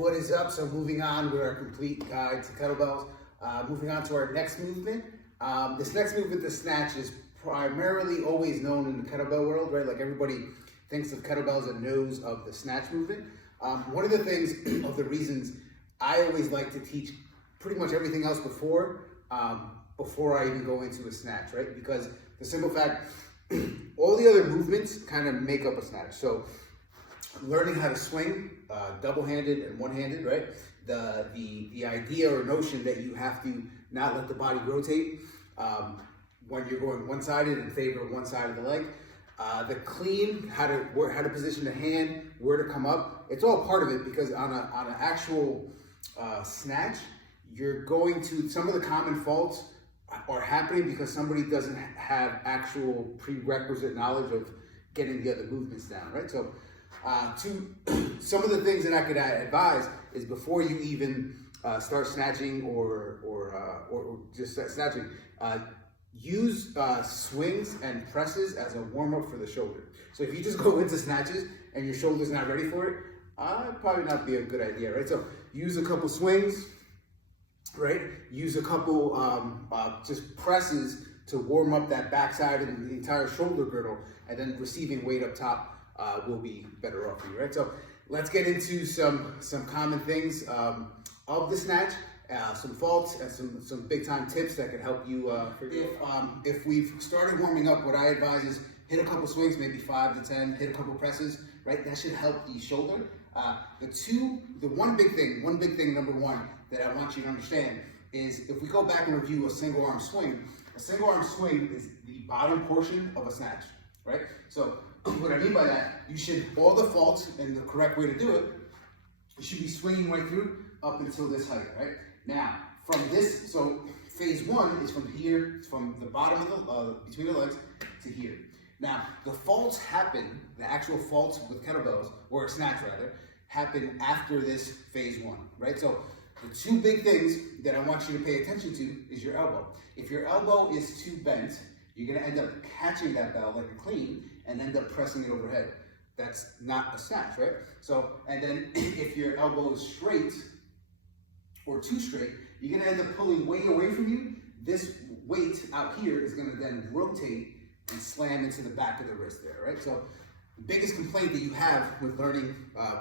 What is up? So moving on with our complete guide to kettlebells. Moving on to our next movement. This next movement, the snatch, is primarily always known in the kettlebell world, right? Like everybody thinks of kettlebells and knows of the snatch movement. One of the things, of the reasons I always like to teach pretty much everything else before I even go into a snatch, right? Because the simple fact, all the other movements kind of make up a snatch. So learning how to swing, double-handed and one-handed, right? The idea or notion that you have to not let the body rotate when you're going one-sided in favor of one side of the leg. The clean, how to position the hand, where to come up. It's all part of it, because on an actual snatch, you're going to, some of the common faults are happening because somebody doesn't have actual prerequisite knowledge of getting the other movements down, right? So some of the things that I could advise is, before you even start snatching or just snatching, use swings and presses as a warm-up for the shoulder. So if you just go into snatches and your shoulder's not ready for it, probably not be a good idea, right? So use a couple swings, right? Use a couple just presses to warm up that backside and the entire shoulder girdle, and then receiving weight up top will be better off for you, right? So let's get into some common things of the snatch, some faults and some big time tips that can help you. If we've started warming up, what I advise is hit a couple swings, maybe 5 to 10, hit a couple presses, right? That should help the shoulder. One big thing, number one, that I want you to understand is, if we go back and review a single arm swing is the bottom portion of a snatch, right? So what I mean by that, you should, all the faults and the correct way to do it, you should be swinging right through up until this height, right? Now, from this, so phase one is from here, it's from the bottom of the, between the legs to here. Now, the faults happen, the actual faults with kettlebells, or a snatch rather, happen after this phase one, right? So the two big things that I want you to pay attention to is your elbow. If your elbow is too bent, you're gonna end up catching that bell like a clean and end up pressing it overhead. That's not a snatch, right? So, and then if your elbow is straight or too straight, you're gonna end up pulling weight away from you. This weight out here is gonna then rotate and slam into the back of the wrist there, right? So the biggest complaint that you have with learning,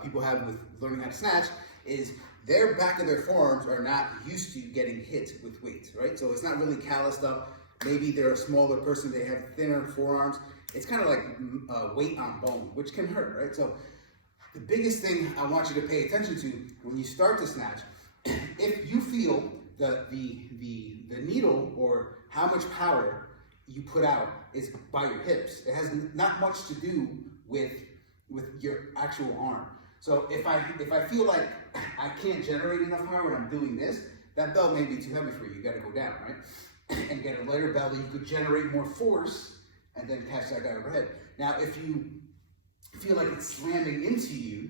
people have with learning how to snatch, is their back of their forearms are not used to getting hit with weight, right? So it's not really calloused up. Maybe they're a smaller person, they have thinner forearms. It's kind of like weight on bone, which can hurt, right? So the biggest thing I want you to pay attention to when you start to snatch, if you feel the needle or how much power you put out is by your hips, it has not much to do with your actual arm. So if I feel like I can't generate enough power when I'm doing this, that bell may be too heavy for you. You got to go down, right? And get a lighter bell that you could generate more force and then catch that guy overhead. Now, if you feel like it's slamming into you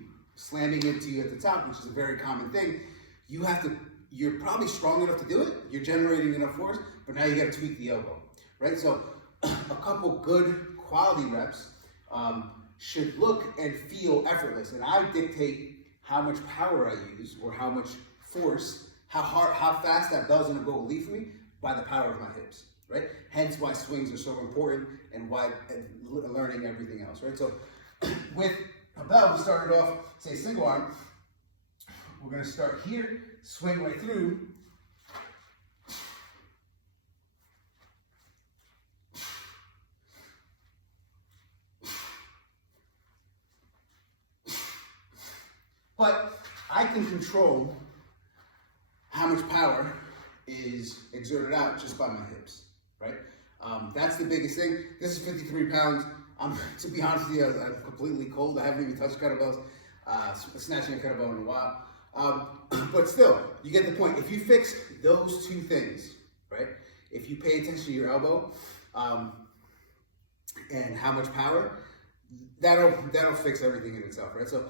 at the top, which is a very common thing, you're probably strong enough to do it. You're generating enough force, but now you got to tweak the elbow, right? So a couple good quality reps should look and feel effortless. And I dictate how much power I use, or how much force, how fast that bell's gonna go leave for me, by the power of my hips, right? Hence why swings are so important, and why learning everything else, right? So with a bell, we started off, say single arm, we're gonna start here, swing right through, but I can control how much power is exerted out just by my hips, right? That's the biggest thing. This is 53 pounds. To be honest with you, I'm completely cold. I haven't even touched kettlebells, snatching a kettlebell in a while. But still, you get the point. If you fix those two things, right? If you pay attention to your elbow and how much power, that'll fix everything in itself, right? So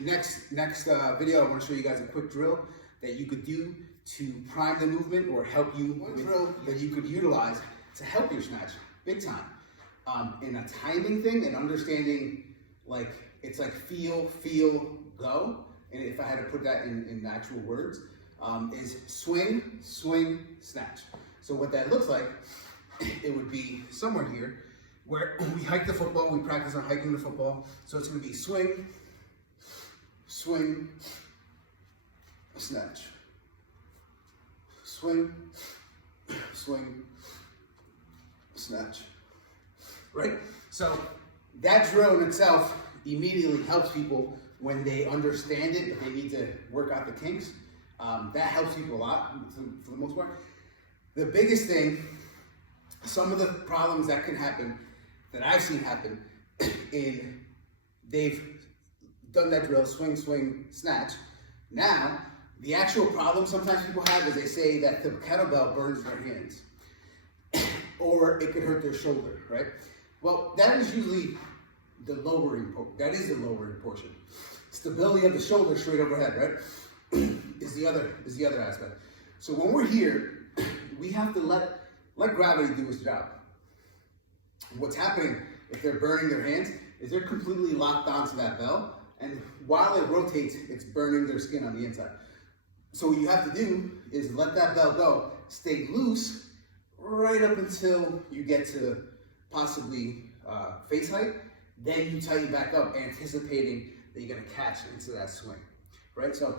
next video, I want to show you guys a quick drill that you could do to prime the movement, or help you with drill that you could utilize to help your snatch big time. In a timing thing and understanding, like, it's like feel, go. and if I had to put that in actual words, is swing, swing, snatch. So what that looks like, it would be somewhere here, where we hike the football, we practice on hiking the football. So it's gonna be swing, swing, snatch. Swing, swing, snatch. Right? So that drill in itself immediately helps people when they understand it, but they need to work out the kinks. That helps people a lot for the most part. The biggest thing, some of the problems that can happen, that I've seen happen, they've done that drill, swing, swing, snatch. Now, the actual problem sometimes people have is they say that the kettlebell burns their hands, or it could hurt their shoulder, right? Well, that is usually the lowering portion. Stability of the shoulder straight overhead, right? is the other aspect. So when we're here, we have to let gravity do its job. What's happening if they're burning their hands is they're completely locked onto that bell, and while it rotates, it's burning their skin on the inside. So what you have to do is let that bell go, stay loose right up until you get to possibly face height. Then you tighten back up, anticipating that you're gonna catch into that swing, right? So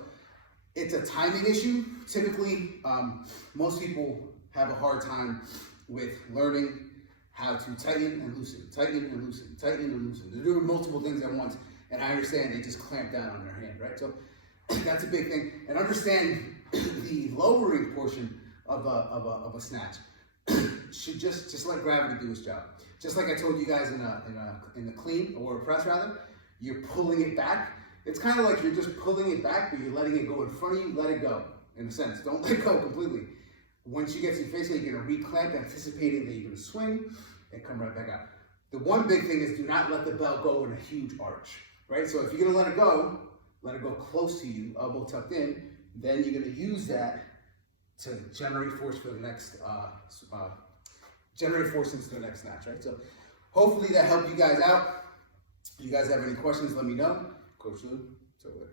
it's a timing issue. Typically, most people have a hard time with learning how to tighten and loosen, tighten and loosen, tighten and loosen. They're doing multiple things at once, and I understand they just clamp down on their hand, right? So that's a big thing. And understand the lowering portion of a snatch should just let gravity do its job. Just like I told you guys in the clean or a press rather, you're pulling it back. It's kind of like you're just pulling it back, but you're letting it go in front of you. Let it go, in a sense. Don't let go completely. Once you get to your face, you're gonna reclamp, anticipating that you're gonna swing and come right back out. The one big thing is do not let the bell go in a huge arch, right? So if you're gonna let it go close to you, elbow tucked in. Then you're gonna use that to generate force for the next, generate force into the next snatch, right? So hopefully that helped you guys out. If you guys have any questions, let me know. Coach Lou, it's over there.